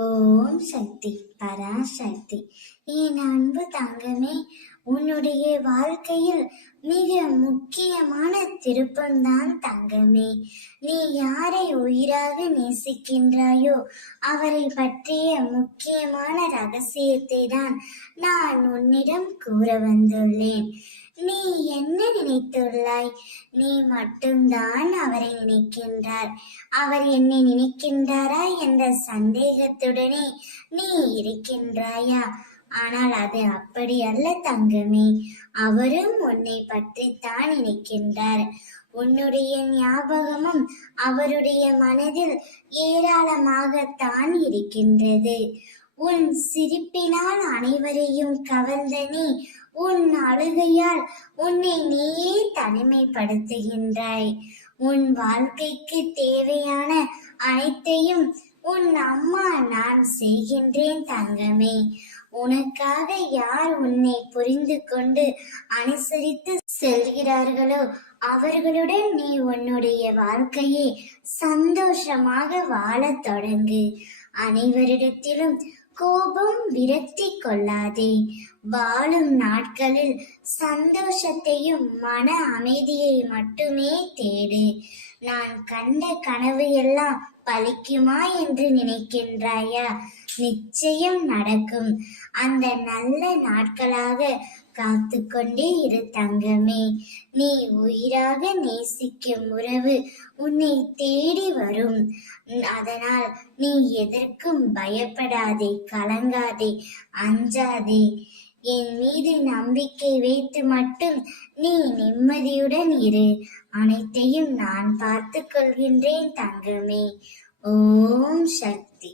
ஓம் சக்தி பராசக்தி. என் அன்பு தங்கமே, உன்னுடைய வாழ்க்கையில் மிக முக்கியமான திருப்பம்தான் தங்கமே. நீ யாரை உயிராக நேசிக்கின்றாயோ அவரை பற்றிய முக்கியமான ரகசியத்தை தான் நான் உன்னிடம் கூற வந்துள்ளேன். நீ என்ன நினைத்துள்ளாய்? நீ மட்டும்தான் அவரை நினைக்கின்றார். அவர் என்னை நினைக்கின்றாரா என்ற சந்தேகத்துடனே நீ இருக்கின்றாயா? ஆனால் அது அப்படி அல்ல தங்கமே. அவரும் உன்னை பற்றித்தான் நினைக்கின்றார். உன்னுடைய ஞாபகமும் அவருடைய மனதில் ஏராளமாகத்தான் இருக்கின்றது. உன் சிரிப்பினால் அனைவரையும் கவர்ந்த நீ உன் அழுகையால் உன்னை நீயே தனிமைப்படுத்துகின்றாய். உன் வாழ்க்கைக்கு தேவையான அனைத்தையும் உன் அம்மா நான் செய்கின்றேன் தங்கமே. உனக்காக யார் உன்னை புரிந்து கொண்டு அனுசரித்து செல்கிறார்களோ அவர்களுடன் நீ உன்னுடைய வாழ்க்கையை சந்தோஷமாக வாழத் தொடங்கு. அனைவரிடத்திலும் கோபம் விரக்தி கொள்ளாதே. வாழும் நாட்களில் சந்தோஷத்தையும் மன அமைதியை மட்டுமே தேடு. நான் கண்ட கனவு எல்லாம் பலிக்குமா என்று நினைக்கின்றாயா? நிச்சயம் நடக்கும். அந்த நல்ல நாட்களாக காத்து கொண்டே இரு தங்கமே. நீ உயிராக நேசிக்கும் உறவு உன்னை தேடி வரும். அதனால் நீ எதற்கும் பயப்படாதே, கலங்காதே, அஞ்சாதே. என் மீது நம்பிக்கை வைத்து மட்டும் நீ நிம்மதியுடன் இரு. அனைத்தையும் நான் பார்த்து கொள்கின்றேன் தங்கமே. ஓம் சக்தி.